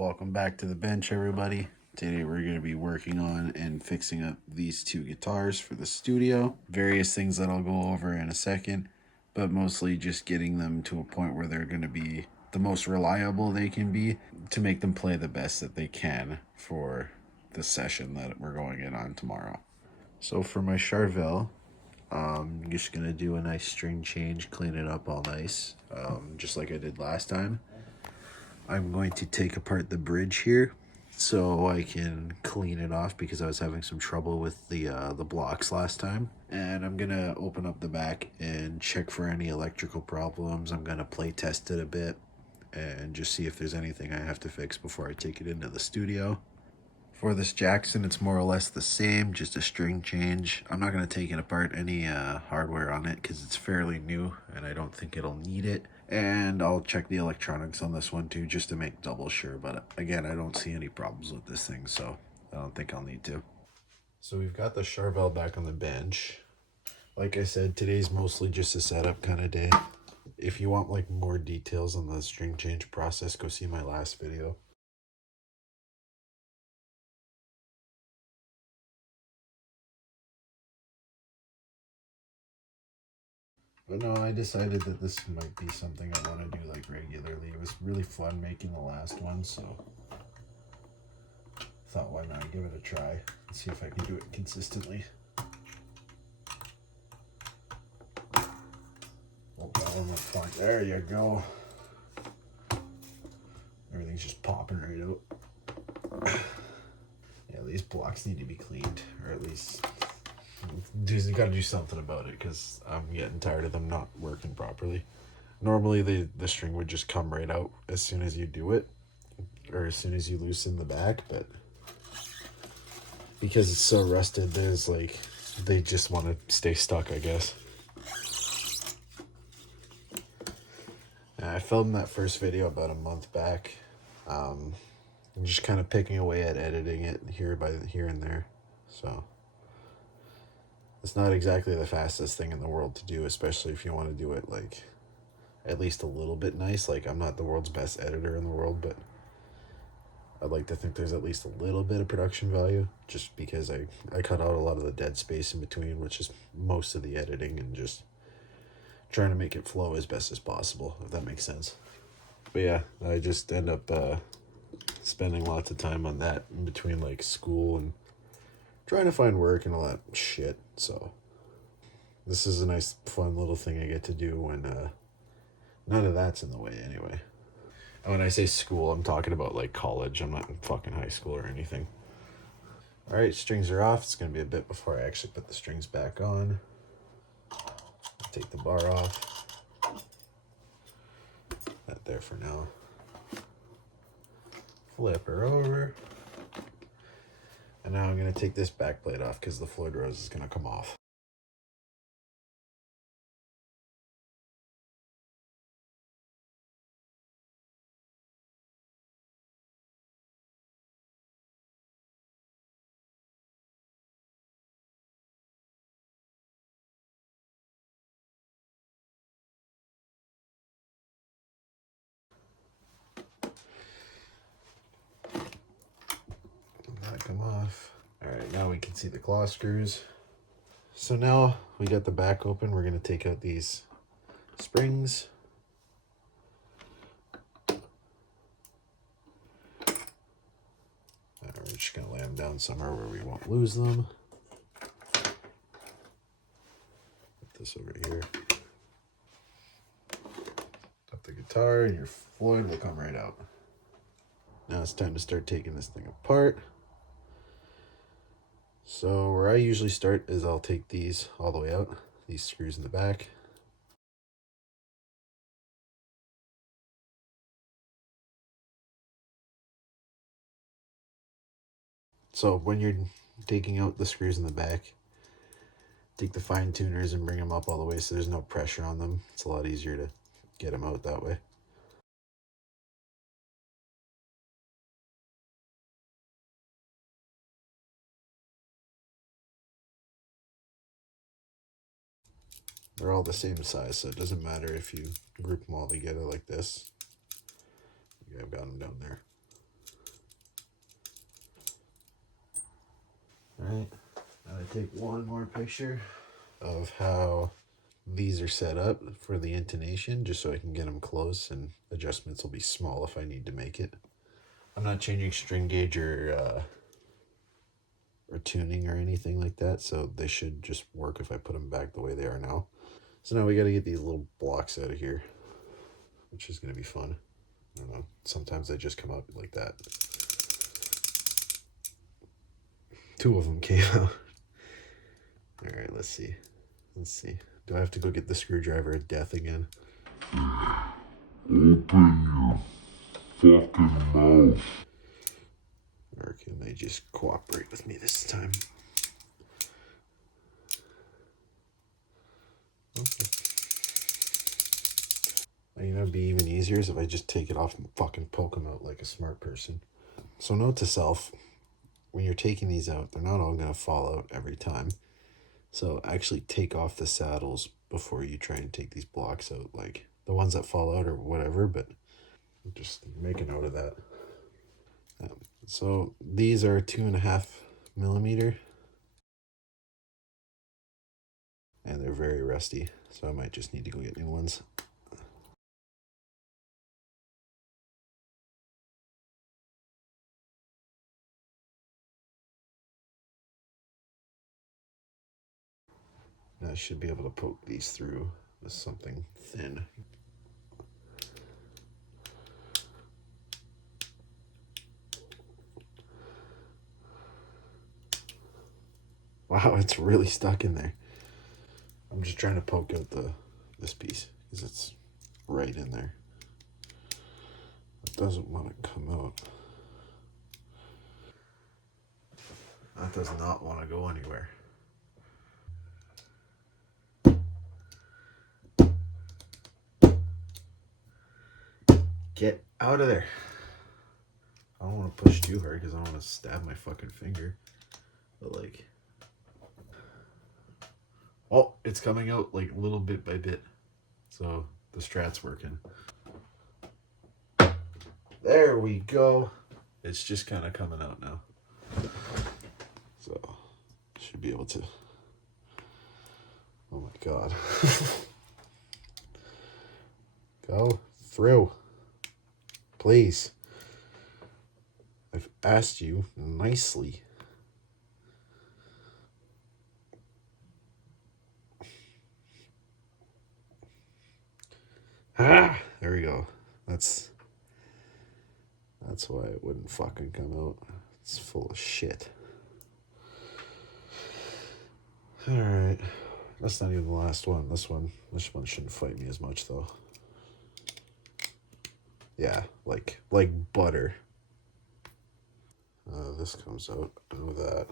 Welcome back to the bench, everybody. Today we're going to be working on and fixing up these two guitars for the studio. Various things that I'll go over in a second, but mostly just getting them to a point where they're going to be the most reliable they can be to make them play the best that they can for the session that we're going in on tomorrow. So for my Charvel, I'm just going to do a nice string change, clean it up all nice, just like I did last time. I'm going to take apart the bridge here so I can clean it off because I was having some trouble with the blocks last time. And I'm going to open up the back and check for any electrical problems. I'm going to play test it a bit and just see if there's anything I have to fix before I take it into the studio. For this Jackson, it's more or less the same, just a string change. I'm not going to take it apart any hardware on it because it's fairly new and I don't think it'll need it. And I'll check the electronics on this one too, just to make double sure. But again, I don't see any problems with this thing, so I don't think I'll need to. So we've got the Charvel back on the bench. Like I said, today's mostly just a setup kind of day. If you want like more details on the string change process, go see my last video. But no, I decided that this might be something I want to do like regularly. It was really fun making the last one, so thought why not give it a try and see if I can do it consistently. Oh, that one went point. There you go. Everything's just popping right out. Yeah, these blocks need to be cleaned, or at least you gotta do something about it because I'm getting tired of them not working properly. Normally the string would just come right out as soon as you do it, or as soon as you loosen the back, but because it's so rusted, there's like, they just want to stay stuck, I guess. I filmed that first video about a month back. I'm just kind of picking away at editing it here and there, so it's not exactly the fastest thing in the world to do, especially if you want to do it like at least a little bit nice. Like, I'm not the world's best editor in the world, but I'd like to think there's at least a little bit of production value, just because I cut out a lot of the dead space in between, which is most of the editing, and just trying to make it flow as best as possible, if that makes sense. But yeah, I just end up spending lots of time on that in between like school and trying to find work and all that shit. So this is a nice fun little thing I get to do when none of that's in the way anyway. And when I say school, I'm talking about like college. I'm not in fucking high school or anything. All right, strings are off. It's gonna be a bit before I actually put the strings back on. Take the bar off. That there for now. Flip her over. And now I'm gonna take this back plate off because the Floyd Rose is gonna come off. That come off. All right, now we can see the claw screws. So now we got the back open. We're gonna take out these springs. We're just gonna lay them down somewhere where we won't lose them. Put this over here. Up the guitar and your Floyd will come right out. Now it's time to start taking this thing apart. So where I usually start is I'll take these all the way out, these screws in the back. So when you're taking out the screws in the back, take the fine tuners and bring them up all the way so there's no pressure on them. It's a lot easier to get them out that way. They're all the same size, so it doesn't matter if you group them all together like this. Yeah, I've got them down there. take one more picture of how these are set up for the intonation, just so I can get them close, and adjustments will be small if I need to make it. I'm not changing string gauge or tuning or anything like that, so they should just work if I put them back the way they are now. So now we got to get these little blocks out of here, which is going to be fun. I don't know, sometimes they just come out like that. 2 of them came out. All right, let's see. Do I have to go get the screwdriver of death again? Open your fucking mouth. Or can they just cooperate with me this time? Okay. You know, it'd be even easier is if I just take it off and fucking poke them out like a smart person. So note to self, when you're taking these out, they're not all going to fall out every time. So actually take off the saddles before you try and take these blocks out, like the ones that fall out or whatever, but just make a note of that. So these are 2.5 millimeter and they're very rusty, so I might just need to go get new ones. I should be able to poke these through with something thin. Wow, it's really stuck in there. I'm just trying to poke out this piece because it's right in there. It doesn't want to come out. That does not want to go anywhere. Get out of there. I don't want to push too hard because I don't want to stab my fucking finger. But like... Oh, it's coming out like little bit by bit. So the strat's working. There we go. It's just kind of coming out now. So should be able to... Oh my god. Go through. Please. I've asked you nicely. Ah, there we go. That's why it wouldn't fucking come out. It's full of shit. Alright. That's not even the last one. This one shouldn't fight me as much though. Yeah, like butter. This comes out. I know that.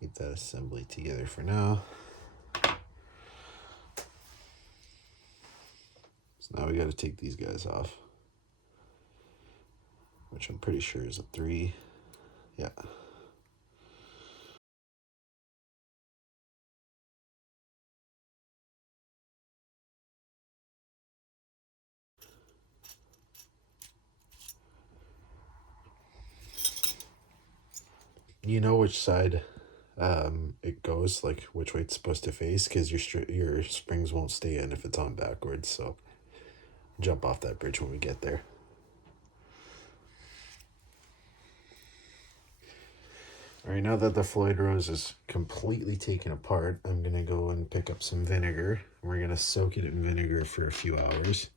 Get that assembly together for now. So now we got to take these guys off, which I'm pretty sure is a 3. Yeah. You know which side it goes, like which way it's supposed to face, because your springs won't stay in if it's on backwards. So jump off that bridge when we get there. All right, now that the Floyd Rose is completely taken apart, I'm gonna go and pick up some vinegar. We're gonna soak it in vinegar for a few hours.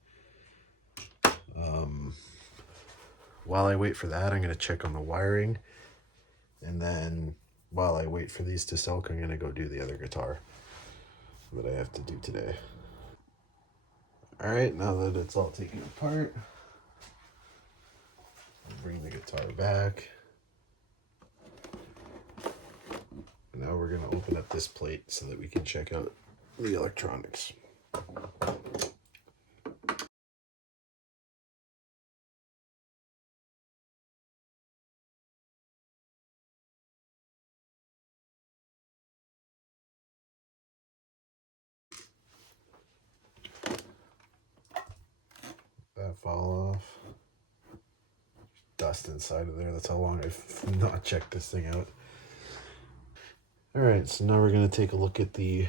While I wait for that, I'm gonna check on the wiring, and then while I wait for these to soak, I'm gonna go do the other guitar that I have to do today. All right, now that it's all taken apart, I'll bring the guitar back. And now we're gonna open up this plate so that we can check out the electronics. fall off. Dust inside of there. That's how long I've not checked this thing out. Alright, so now we're going to take a look at the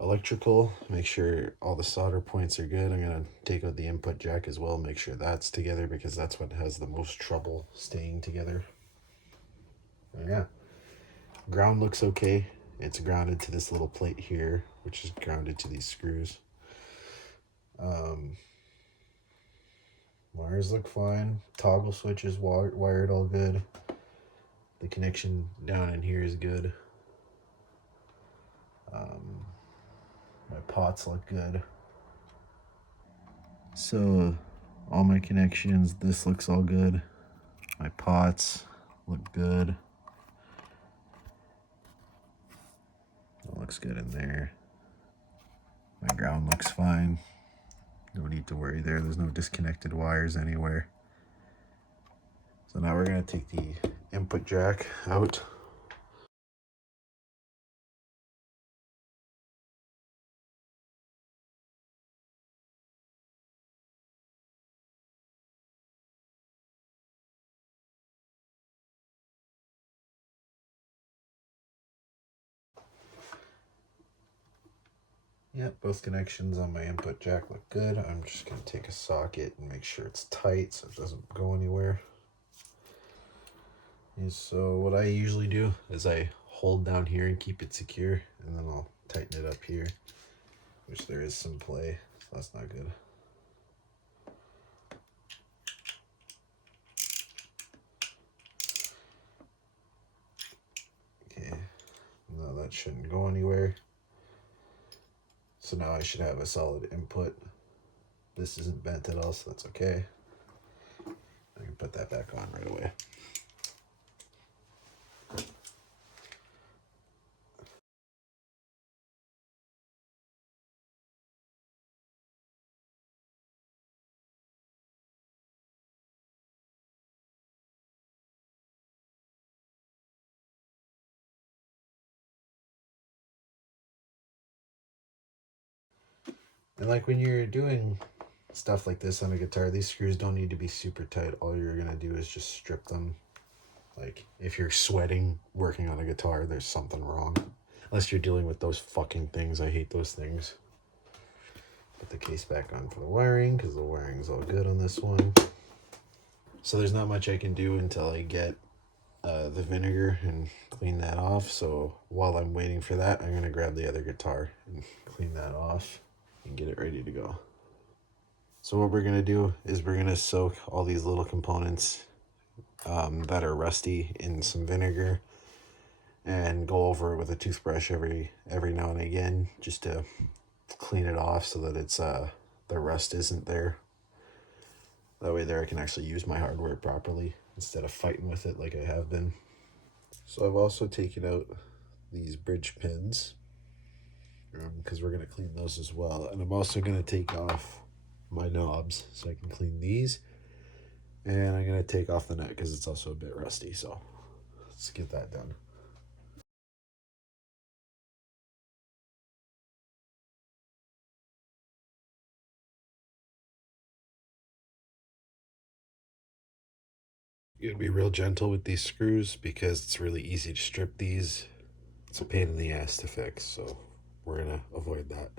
electrical, make sure all the solder points are good. I'm going to take out the input jack as well, make sure that's together because that's what has the most trouble staying together. And yeah, ground looks okay. It's grounded to this little plate here, which is grounded to these screws. Wires look fine. Toggle switch is wired all good. The connection down in here is good. My pots look good. So all my connections, this looks all good. My pots look good. That looks good in there. My ground looks fine. No need to worry there. There's no disconnected wires anywhere. So now we're going to take the input jack out. Yep, both connections on my input jack look good. I'm just going to take a socket and make sure it's tight so it doesn't go anywhere. And so what I usually do is I hold down here and keep it secure, and then I'll tighten it up here, which there is some play, so that's not good. Okay, no, that shouldn't go anywhere. So now I should have a solid input. This isn't bent at all, so that's okay. I can put that back on right away. And like when you're doing stuff like this on a guitar, these screws don't need to be super tight. All you're gonna do is just strip them. Like if you're sweating working on a guitar, there's something wrong. Unless you're dealing with those fucking things. I hate those things. Put the case back on for the wiring because the wiring's all good on this one. So there's not much I can do until I get the vinegar and clean that off. So while I'm waiting for that, I'm gonna grab the other guitar and clean that off and get it ready to go. So what we're gonna do is we're gonna soak all these little components that are rusty in some vinegar and go over it with a toothbrush every now and again just to clean it off so that it's the rust isn't there. That way there I can actually use my hardware properly instead of fighting with it like I have been. So I've also taken out these bridge pins because we're going to clean those as well. And I'm also going to take off my knobs so I can clean these. And I'm going to take off the net because it's also a bit rusty. So let's get that done. You gotta be real gentle with these screws because it's really easy to strip these. It's a pain in the ass to fix, so we're gonna avoid that.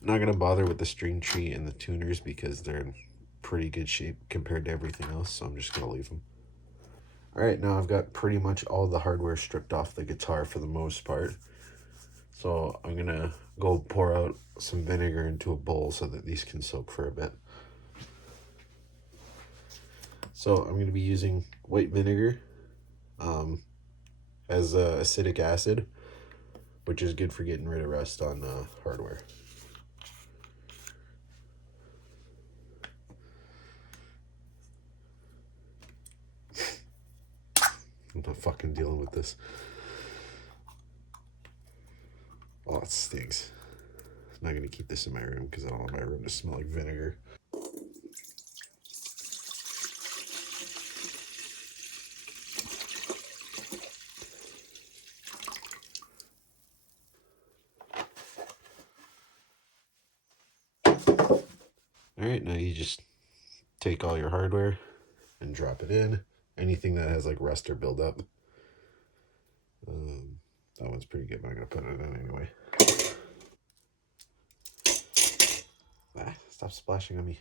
I'm not gonna bother with the string tree and the tuners because they're in pretty good shape compared to everything else, so I'm just gonna leave them. Alright, now I've got pretty much all the hardware stripped off the guitar for the most part. So I'm gonna go pour out some vinegar into a bowl so that these can soak for a bit. So I'm gonna be using white vinegar as acidic acid, which is good for getting rid of rust on hardware. I'm not fucking dealing with this. Oh, it stinks. I'm not gonna keep this in my room because I don't want my room to smell like vinegar. Alright, now you just take all your hardware and drop it in. Anything that has like rust or buildup. That one's pretty good, but I'm going to put it in anyway. Ah, stop splashing on me.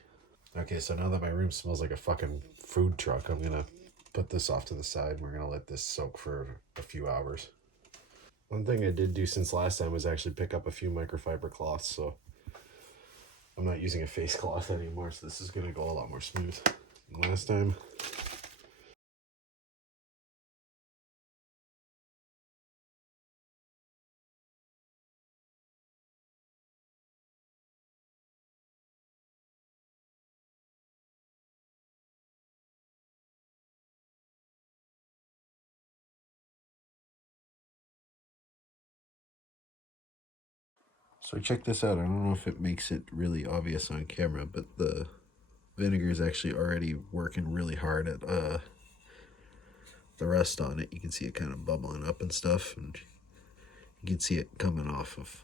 Okay, so now that my room smells like a fucking food truck, I'm going to put this off to the side and we're going to let this soak for a few hours. One thing I did do since last time was actually pick up a few microfiber cloths, so I'm not using a face cloth anymore, so this is going to go a lot more smooth than last time. So check this out. I don't know if it makes it really obvious on camera, but the vinegar is actually already working really hard at the rust on it. You can see it kind of bubbling up and stuff, and you can see it coming off of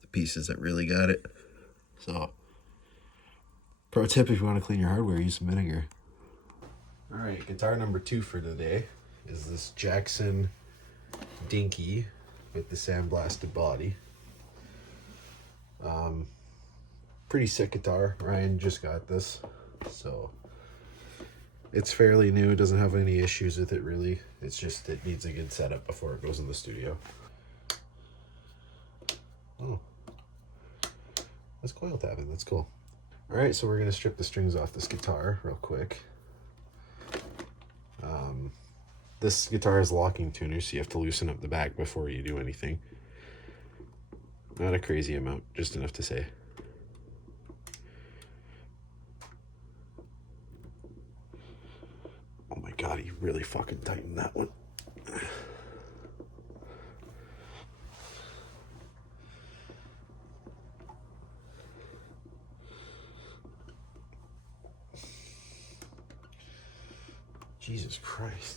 the pieces that really got it. So, pro tip, if you want to clean your hardware, use some vinegar. Alright, guitar number 2 for today is this Jackson Dinky with the Sandblasted body. Pretty sick guitar. Ryan just got this, so it's fairly new. It doesn't have any issues with it really. It's just it needs a good setup before it goes in the studio. Oh, that's coil tapping. That's cool. All right, so we're gonna strip the strings off this guitar real quick. This guitar has locking tuners, so you have to loosen up the back before you do anything. Not a crazy amount, just enough to say. Oh my god, he really fucking tightened that one. Jesus Christ.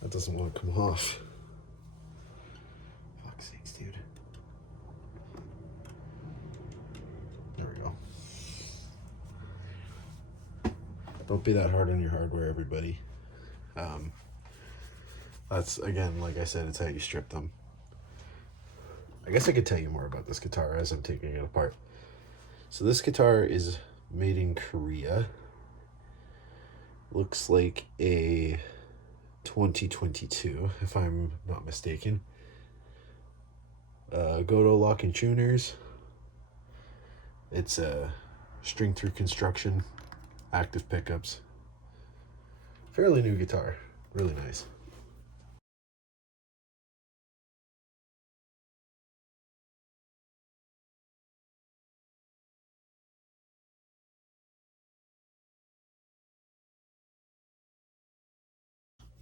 That doesn't want to come off. Fuck's sakes, dude. There we go. Don't be that hard on your hardware, everybody. That's, again, like I said, it's how you strip them. I guess I could tell you more about this guitar as I'm taking it apart. So this guitar is made in Korea. Looks like a 2022, if I'm not mistaken. Goto locking tuners. It's a string through construction, active pickups. Fairly new guitar, really nice.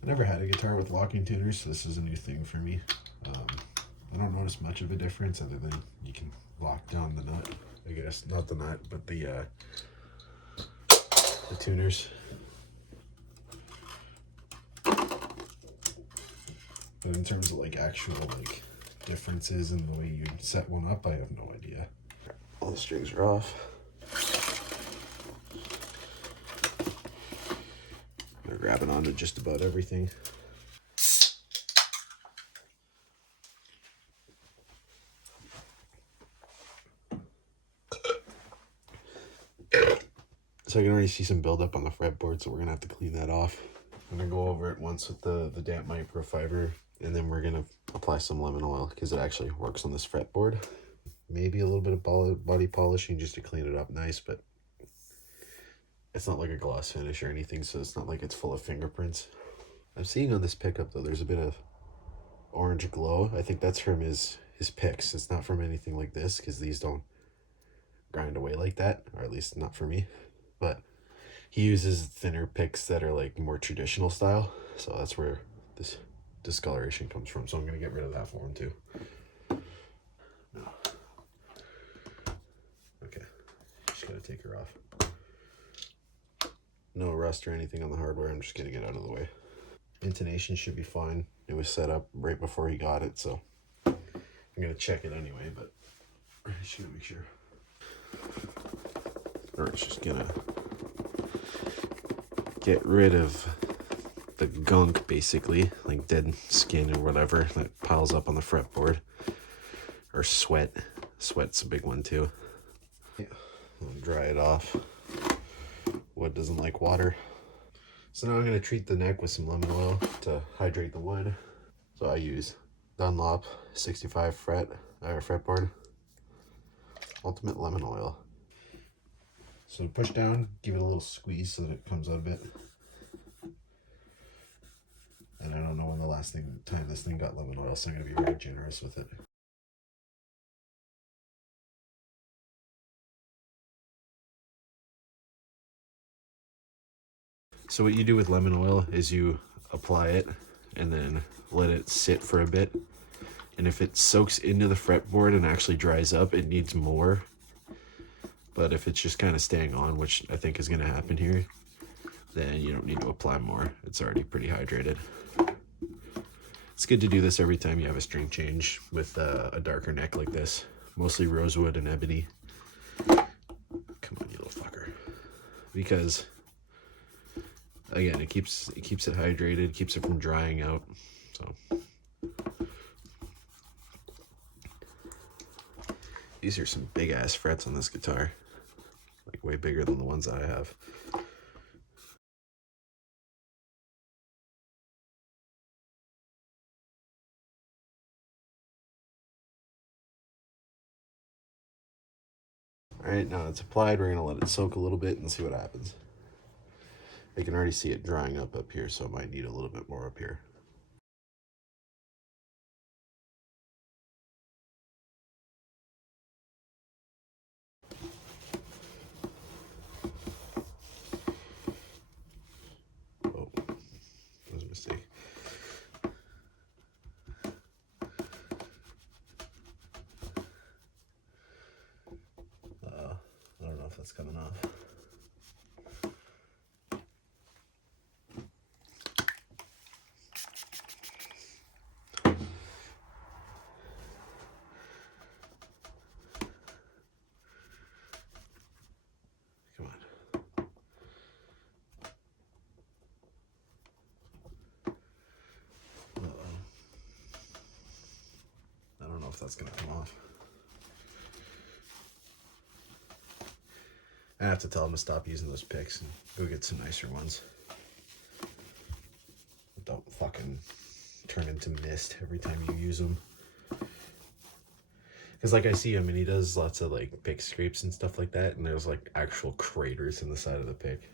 I never had a guitar with locking tuners, so this is a new thing for me. I don't notice much of a difference other than you can lock down the nut. I guess not the nut, but the tuners. But in terms of like actual like differences in the way you set one up, I have no idea. All the strings are off. They're grabbing onto just about everything. So I can already see some buildup on the fretboard, so we're gonna have to clean that off. I'm gonna go over it once with the damp microfiber, and then we're gonna apply some lemon oil because it actually works on this fretboard. Maybe a little bit of body polishing just to clean it up nice, but it's not like a gloss finish or anything, so it's not like it's full of fingerprints. I'm seeing on this pickup though, there's a bit of orange glow. I think that's from his picks. It's not from anything like this because these don't grind away like that, or at least not for me. But he uses thinner picks that are like more traditional style, so that's where this discoloration comes from. So I'm gonna get rid of that for him too. No. Okay, just gotta take her off. No rust or anything on the hardware. I'm just getting it out of the way. Intonation should be fine. It was set up right before he got it, so I'm gonna check it anyway, but I'm just gonna make sure. Or it's just gonna get rid of the gunk, basically, like dead skin or whatever that piles up on the fretboard. Or sweat. Sweat's a big one too. I'll dry it off. Wood doesn't like water. So now I'm gonna treat the neck with some lemon oil to hydrate the wood. So I use Dunlop 65 fretboard Ultimate Lemon Oil. So push down, give it a little squeeze so that it comes out a bit. And I don't know when the last time this thing got lemon oil, so I'm gonna be very generous with it. So what you do with lemon oil is you apply it and then let it sit for a bit. And if it soaks into the fretboard and actually dries up, it needs more. But if it's just kind of staying on, which I think is going to happen here, then you don't need to apply more. It's already pretty hydrated. It's good to do this every time you have a string change with a darker neck like this. Mostly rosewood and ebony. Come on, you little fucker. Because, again, it keeps it hydrated, keeps it from drying out. So these are some big ass frets on this guitar. Like way bigger than the ones that I have. Alright, now it's applied, we're going to let it soak a little bit and see what happens. I can already see it drying up here, so it might need a little bit more up here. Oh, that was a mistake. I don't know if that's coming off. Come on. I don't know if that's going to come off. I have to tell him to stop using those picks and go get some nicer ones. Don't fucking turn into mist every time you use them. Because like I see him and he does lots of like pick scrapes and stuff like that, and there's like actual craters in the side of the pick.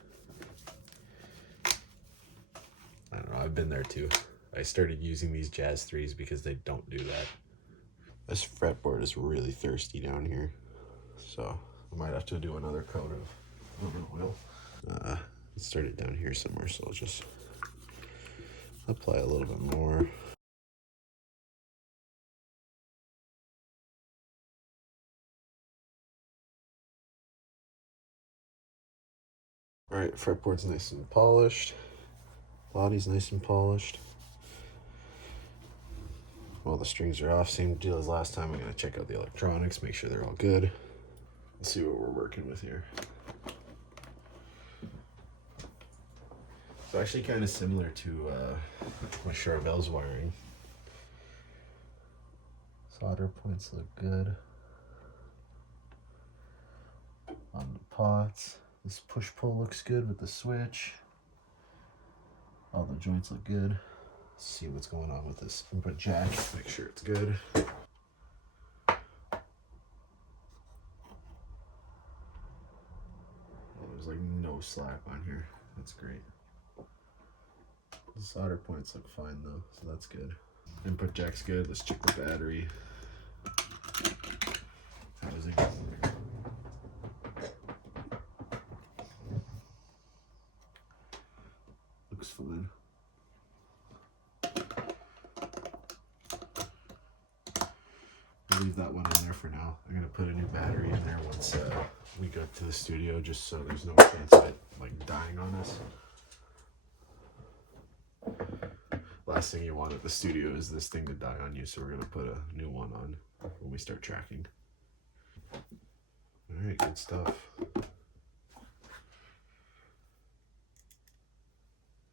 I don't know, I've been there too. I started using these Jazz 3s because they don't do that. This fretboard is really thirsty down here, so I might have to do another coat of lemon oil. Let's start it down here somewhere, so I'll just apply a little bit more. All right, fretboard's nice and polished. Body's nice and polished. All the strings are off, same deal as last time. I'm gonna check out the electronics, make sure they're all good. Let's see what we're working with here. It's actually kind of similar to my Charvel's wiring. Solder points look good. On the pots, this push-pull looks good with the switch. All the joints look good. Let's see what's going on with this input jack, make sure it's good. There's like no slack on here. That's great. The solder points look fine though, so that's good. Input jack's good. Let's check the battery. Housing. Looks fine. I'll leave that one in there for now. I'm gonna put a new battery in there once we go to the studio, just so there's no chance of it like dying on us. Last thing you want at the studio is this thing to die on you, so we're gonna put a new one on. when we start tracking. All right, good stuff.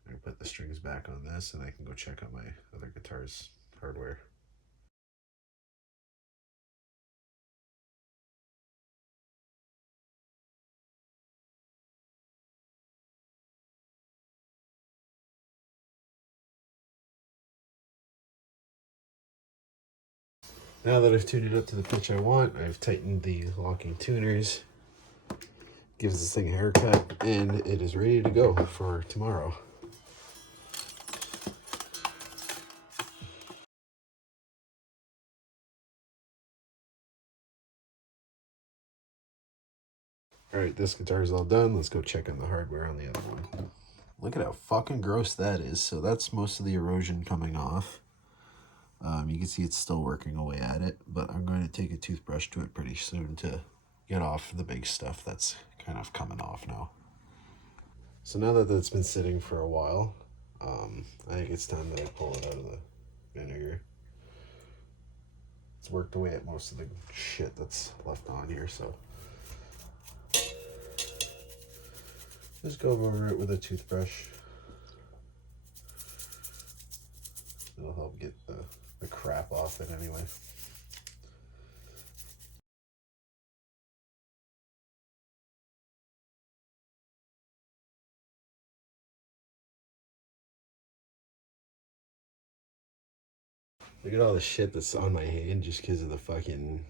I put the strings back on this and I can go check out my other guitar's hardware. Now that I've tuned it up to the pitch I want, I've tightened the locking tuners, gives this thing a haircut, and it is ready to go for tomorrow. All right, this guitar is all done. Let's go check on the hardware on the other one. Look at how fucking gross that is. So that's most of the erosion coming off. You can see it's still working away at it, but I'm going to take a toothbrush to it pretty soon to get off the big stuff that's kind of coming off now. So now that that's been sitting for a while, I think it's time that I pull it out of the vinegar. It's worked away at most of the shit that's left on here, so just go over it with a toothbrush. It'll help get the crap off it anyway. Look at all the shit that's on my hand just because of the fucking...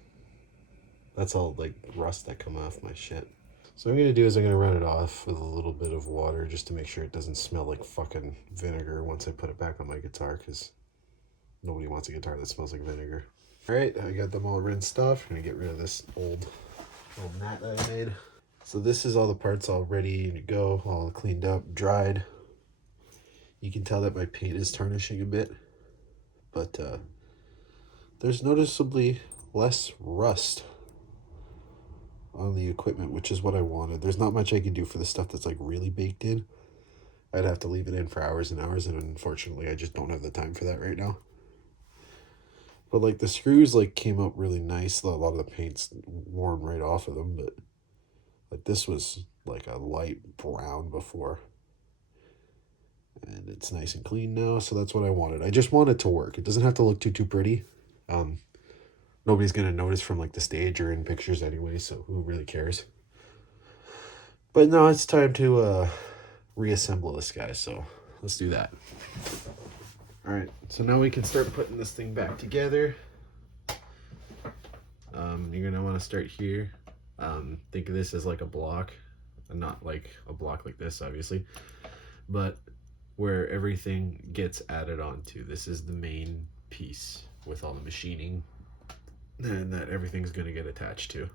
That's all like rust that come off my shit. So what I'm going to do is I'm going to run it off with a little bit of water just to make sure it doesn't smell like fucking vinegar once I put it back on my guitar, because nobody wants a guitar that smells like vinegar. Alright, I got them all rinsed off. I'm going to get rid of this old mat that I made. So this is all the parts all ready to go, all cleaned up, dried. You can tell that my paint is tarnishing a bit, but there's noticeably less rust on the equipment, which is what I wanted. There's not much I can do for the stuff that's like really baked in. I'd have to leave it in for hours and hours, and unfortunately I just don't have the time for that right now. But like the screws like came up really nice. A lot of the paint's worn right off of them, but like this was like a light brown before, and it's nice and clean now, so that's what I wanted. I just want it to work. It doesn't have to look too pretty. Nobody's gonna notice from like the stage or in pictures anyway, so who really cares? But no, it's time to reassemble this guy, so let's do that. All right, so now we can start putting this thing back together. You're gonna want to start here. Think of this as like a block, not like a block like this, obviously, but where everything gets added onto. This is the main piece with all the machining and that everything's going to get attached to.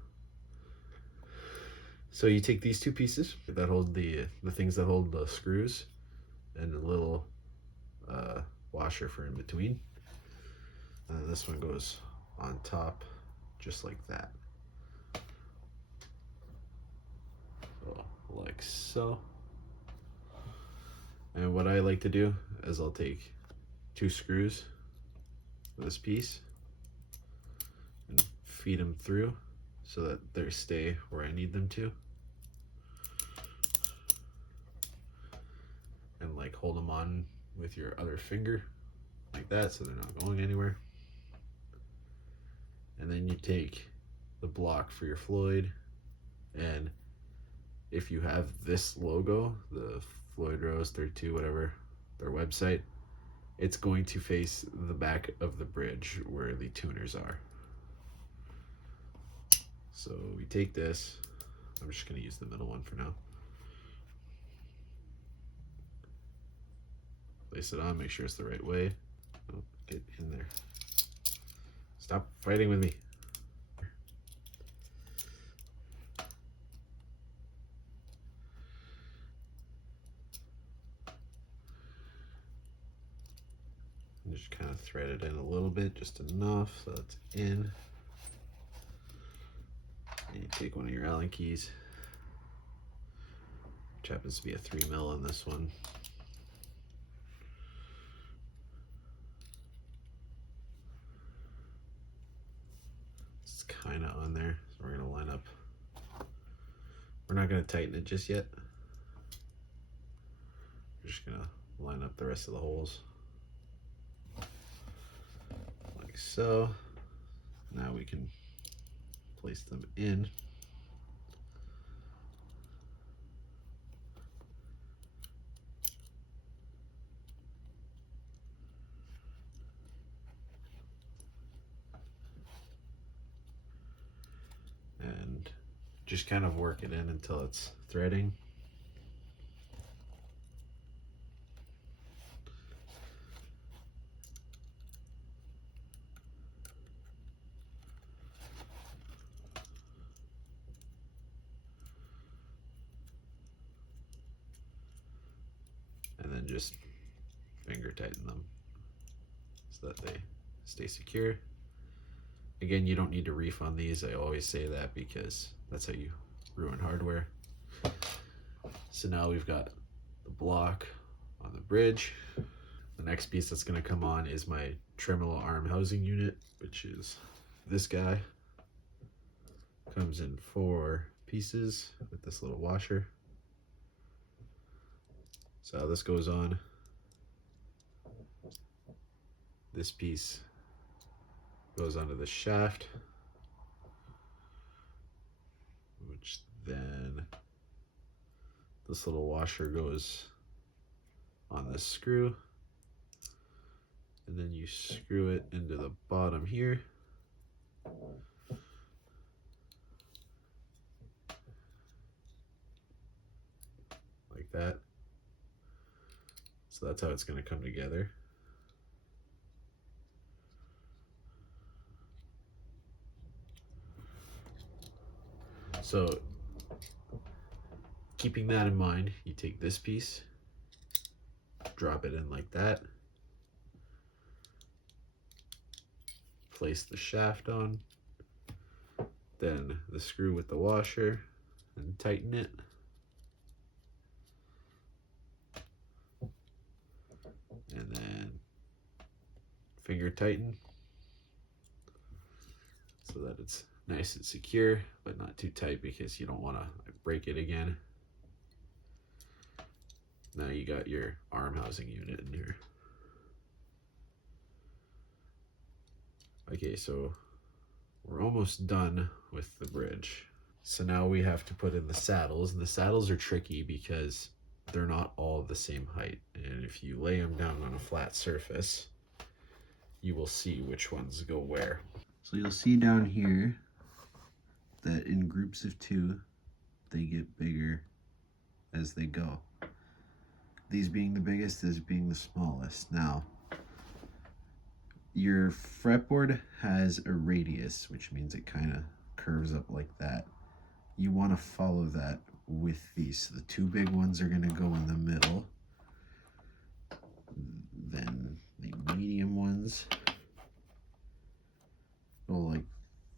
So you take these two pieces that hold the things that hold the screws and a little washer for in between. And this one goes on top just like that. So, like so. And what I like to do is I'll take two screws with this piece and feed them through so that they stay where I need them to. And like hold them on with your other finger like that so they're not going anywhere. And then you take the block for your Floyd, and if you have this logo, the Floyd Rose 32, whatever, their website, it's going to face the back of the bridge where the tuners are. So we take this, I'm just going to use the middle one for now. Place it on, make sure it's the right way. Oh, get in there. Stop fighting with me. And just kind of thread it in a little bit, just enough so it's in. And you take one of your Allen keys, which happens to be a 3mm on this one. kind of on there, so we're going to line up. We're not going to tighten it just yet. We're just going to line up the rest of the holes. Like so. Now we can place them in. And just kind of work it in until it's threading. And then just finger tighten them so that they stay secure. Again, you don't need to reef on these. I always say that because that's how you ruin hardware. So now we've got the block on the bridge. The next piece that's going to come on is my tremolo arm housing unit, which is this guy. Comes in 4 pieces with this little washer. So this goes on. This piece goes onto the shaft, which then this little washer goes on this screw, and then you screw it into the bottom here. Like that. So that's how it's going to come together. So keeping that in mind, you take this piece, drop it in like that, place the shaft on, then the screw with the washer, and tighten it. And then finger tighten so that it's nice and secure, but not too tight because you don't want to break it again. Now you got your arm housing unit in here. Okay, so we're almost done with the bridge. So now we have to put in the saddles, and the saddles are tricky because they're not all the same height. And if you lay them down on a flat surface, you will see which ones go where. So you'll see down here that in groups of 2, they get bigger as they go. These being the biggest, this being the smallest. Now, your fretboard has a radius, which means it kind of curves up like that. You want to follow that with these. So the 2 big ones are going to go in the middle. Then the medium ones go like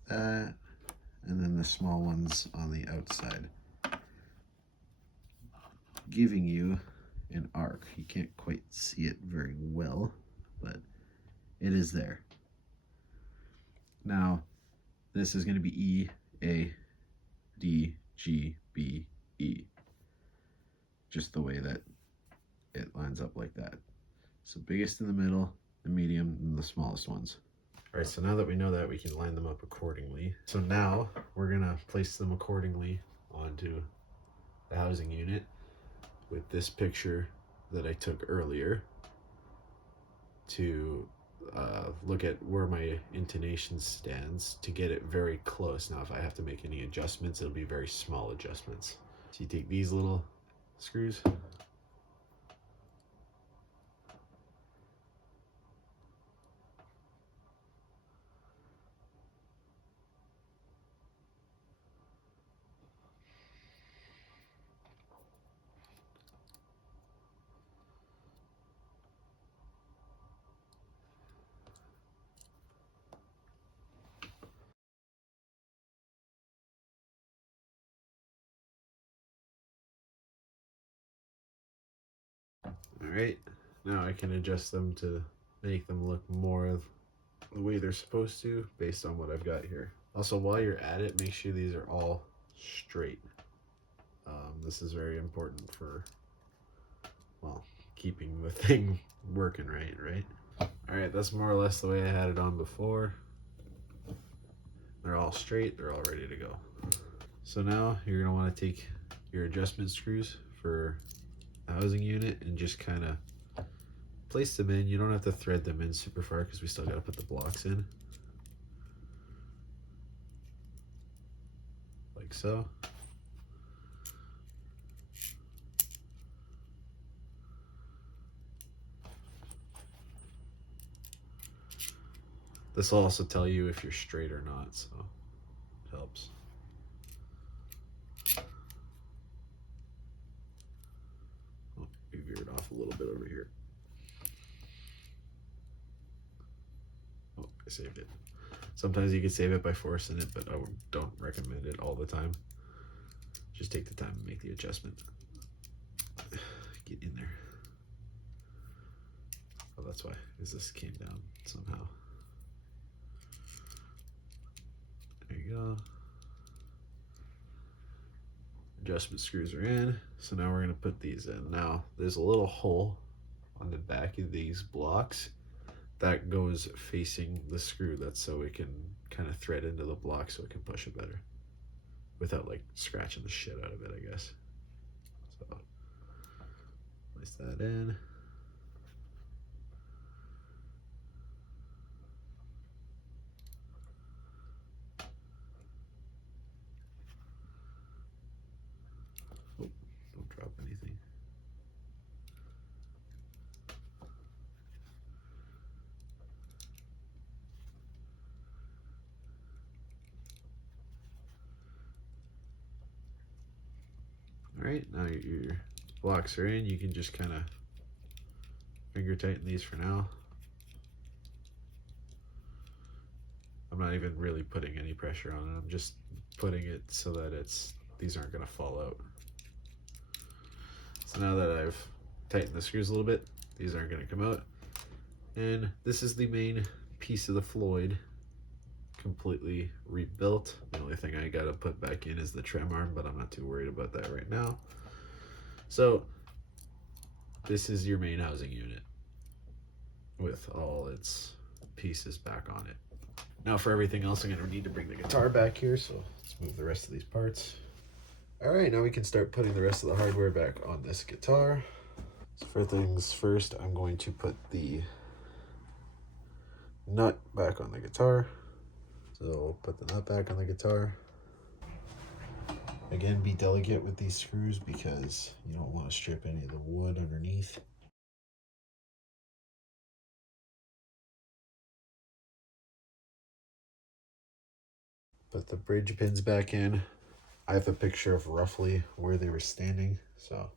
that. And then the small ones on the outside, giving you an arc. You can't quite see it very well, but it is there. Now, this is going to be E, A, D, G, B, E. Just the way that it lines up like that. So biggest in the middle, the medium, and the smallest ones. All right, so now that we know that, we can line them up accordingly. So now we're gonna place them accordingly onto the housing unit with this picture that I took earlier to look at where my intonation stands to get it very close. Now, if I have to make any adjustments, it'll be very small adjustments. So you take these little screws, all right, now I can adjust them to make them look more the way they're supposed to based on what I've got here. Also, while you're at it, make sure these are all straight. This is very important for, well, keeping the thing working right? All right, that's more or less the way I had it on before. They're all straight, they're all ready to go. So now you're gonna wanna take your adjustment screws for the housing unit and just kind of place them in. You don't have to thread them in super far because we still gotta put the blocks in. Like so. This will also tell you if you're straight or not, so it helps. Oh, we veered off a little bit over here. Oh, I saved it. Sometimes you can save it by forcing it, but I don't recommend it all the time. Just take the time and make the adjustment. Get in there. Oh, that's why, because this came down somehow. There you go. Adjustment screws are in. So now we're gonna put these in. Now there's a little hole on the back of these blocks that goes facing the screw. That's so we can kind of thread into the block so it can push it better without like scratching the shit out of it, I guess. So place that in. Oh, don't drop anything. All right, now your blocks are in. You can just kind of finger tighten these for now. I'm not even really putting any pressure on it. I'm just putting it so that these aren't gonna fall out. So now that I've tightened the screws a little bit, these aren't gonna come out. And this is the main piece of the Floyd, completely rebuilt. The only thing I gotta put back in is the trem arm, but I'm not too worried about that right now. So this is your main housing unit with all its pieces back on it. Now for everything else, I'm gonna need to bring the guitar back here, so let's move the rest of these parts. All right, now we can start putting the rest of the hardware back on this guitar. So for things first, I'm going to put the nut back on the guitar. So I'll put the nut back on the guitar. Again, be delicate with these screws because you don't want to strip any of the wood underneath. Put the bridge pins back in. I have a picture of roughly where they were standing, so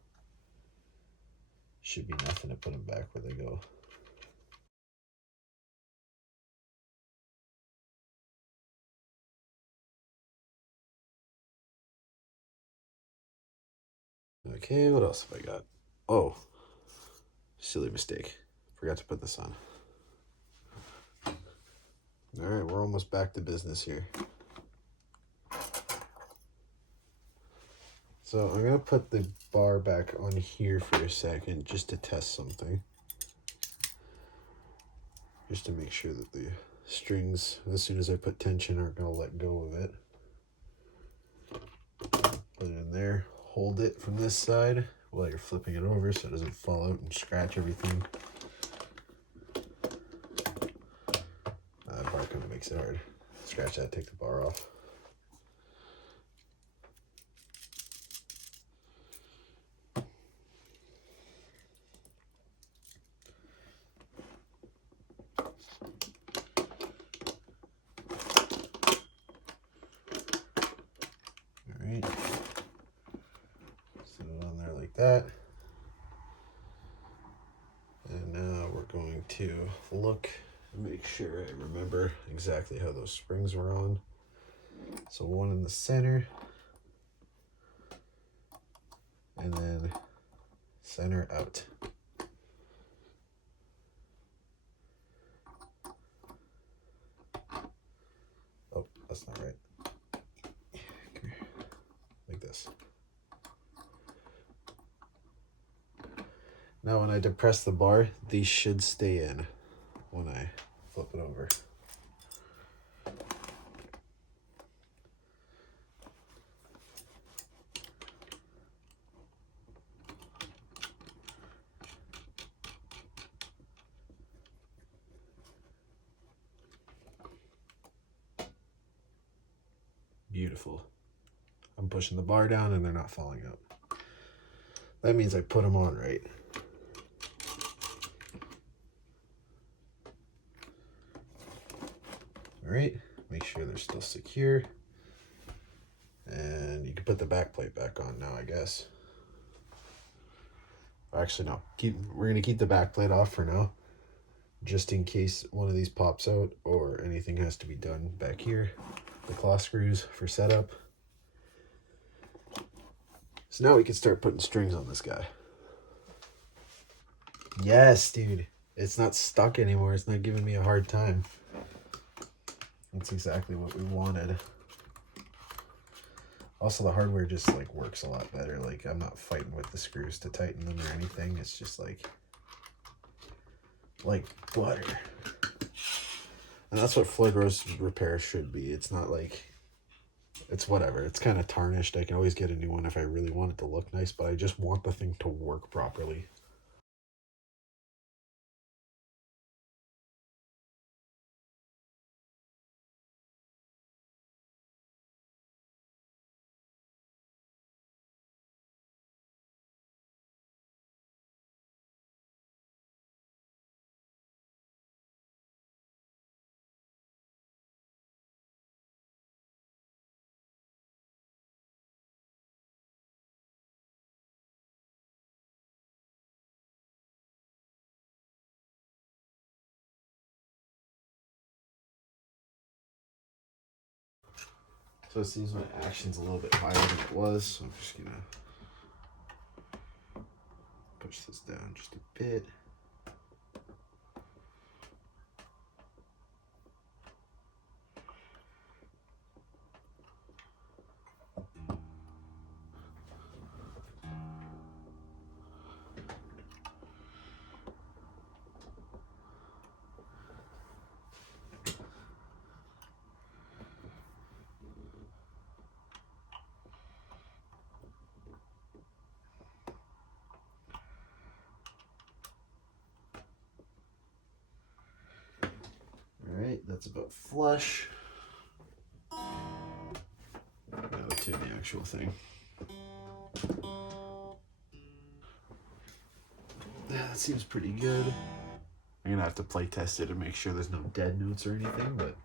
should be nothing to put them back where they go. Okay, what else have I got? Oh, silly mistake. Forgot to put this on. All right, we're almost back to business here. So I'm gonna put the bar back on here for a second just to test something. Just to make sure that the strings, as soon as I put tension, aren't gonna let go of it. Put it in there, hold it from this side while you're flipping it over so it doesn't fall out and scratch everything. That bar kind of makes it hard. Scratch that, take the bar off. Alright, set it on there like that. And now we're going to look and make sure I remember exactly how those springs were on. So one in the center, and then center out. Oh, that's not right. Now when I depress the bar, these should stay in when I flip it over. Beautiful. I'm pushing the bar down and they're not falling out. That means I put them on right. All right, make sure they're still secure. And you can put the back plate back on now, I guess. Actually, no. We're gonna keep the back plate off for now, just in case one of these pops out or anything has to be done back here. The claw screws for setup. So now we can start putting strings on this guy. Yes, dude. It's not stuck anymore. It's not giving me a hard time. That's exactly what we wanted. Also, the hardware just like works a lot better. Like, I'm not fighting with the screws to tighten them or anything. It's just like butter. And that's what Floyd Rose repair should be. It's not like, it's whatever. It's kind of tarnished. I can always get a new one if I really want it to look nice, but I just want the thing to work properly. So it seems my action's a little bit higher than it was, so I'm just gonna push this down just a bit. Alright, that's about flush. Now to the actual thing. Yeah, that seems pretty good. I'm gonna have to play test it and make sure there's no dead notes or anything, but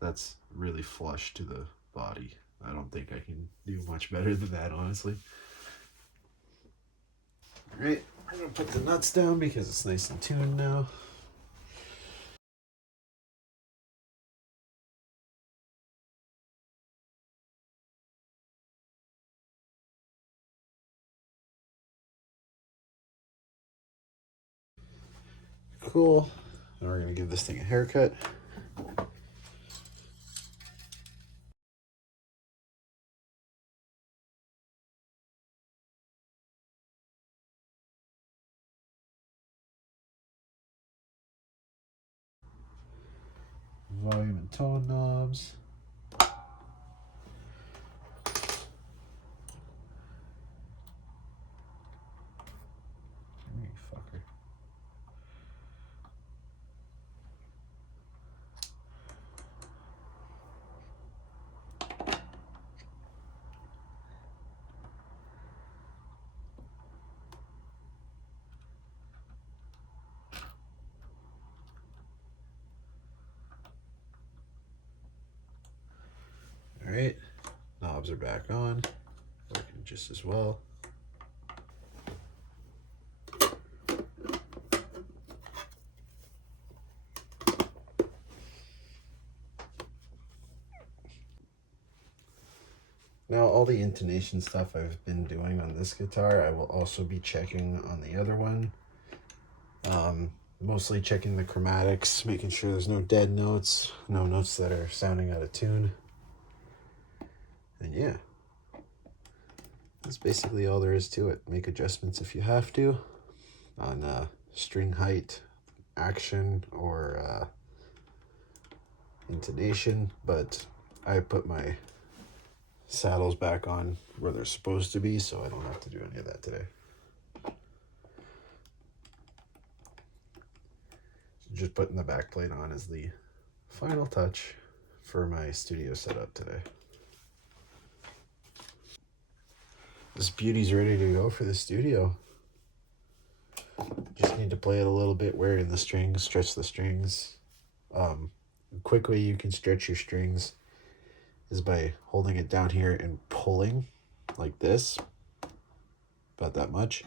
that's really flush to the body. I don't think I can do much better than that, honestly. Alright, I'm gonna put the nuts down because it's nice and tuned now. Cool. Now we're gonna give this thing a haircut. Volume and tone knobs. You fucker. Alright, knobs are back on, working just as well. Now all the intonation stuff I've been doing on this guitar, I will also be checking on the other one. Mostly checking the chromatics, making sure there's no dead notes, no notes that are sounding out of tune. And yeah, that's basically all there is to it. Make adjustments if you have to. on string height, action, or intonation, but I put my saddles back on where they're supposed to be, so I don't have to do any of that today. Just putting the back plate on is the final touch for my studio setup today. This beauty's ready to go for the studio. Just need to play it a little bit, wearing the strings, stretch the strings. Quick way you can stretch your strings is by holding it down here and pulling like this, about that much.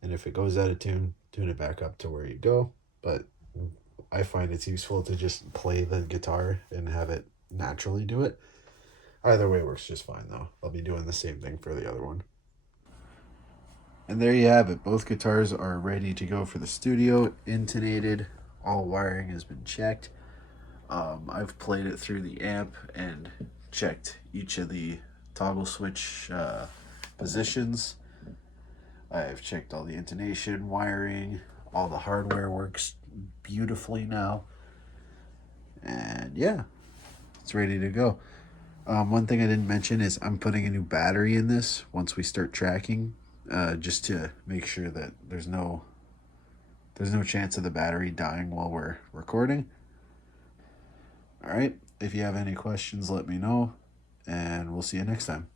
And if it goes out of tune, tune it back up to where you go. But I find it's useful to just play the guitar and have it naturally do it. Either way works just fine though. I'll be doing the same thing for the other one. And there you have it. Both guitars are ready to go for the studio, intonated. All wiring has been checked. I've played it through the amp and checked each of the toggle switch positions. I've checked all the intonation, wiring, all the hardware works beautifully now. And yeah, it's ready to go. One thing I didn't mention is I'm putting a new battery in this once we start tracking, just to make sure that there's no chance of the battery dying while we're recording. All right, if you have any questions, let me know, and we'll see you next time.